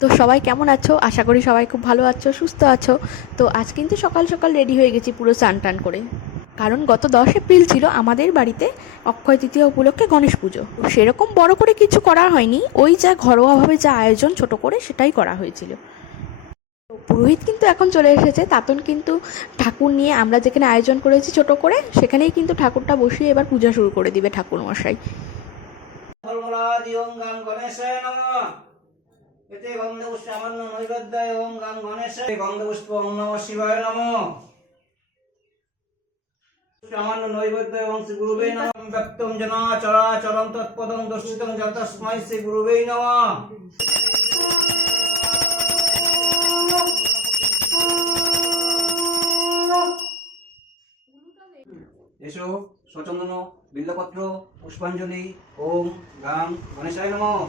তো সবাই কেমন আছো? আশা করি সবাই খুব ভালো আছো, সুস্থ আছো। তো আজ কিন্তু সকাল সকাল রেডি হয়ে গেছি পুরো স্নান টান করে, কারণ গত 10 এপ্রিল ছিল আমাদের বাড়িতে অক্ষয় তৃতীয়া উপলক্ষে গণেশ পুজো। সেরকম বড় করে কিছু করা হয়নি, ওই যা ঘরোয়াভাবে যা আয়োজন ছোট করে সেটাই করা হয়েছিল। তো পুরোহিত কিন্তু এখন চলে এসেছে, তাতন কিন্তু ঠাকুর নিয়ে আমরা যেখানে আয়োজন করেছি ছোট করে সেখানেই কিন্তু ঠাকুরটা বসিয়ে এবার পূজা শুরু করে দিবে ঠাকুর মশাই। এতে গন্ধপুষ্প সামান্য নৈবেদ্যায় ওম গাং গণেশে গন্ধপুষ্প ওম নমঃ শিবায় নমঃ সামান্য নৈবেদ্যায় ওম শ্রী গুরুবে নমঃ ব্যক্তং জনা চরাচরং তৎপদং দর্শিতং যতস্মৈ শ্রী গুরুবে নমঃ। এসো সচন্দন বিল্লপত্র পুষ্পাঞ্জলি ওম গাং গণেশায় নমঃ।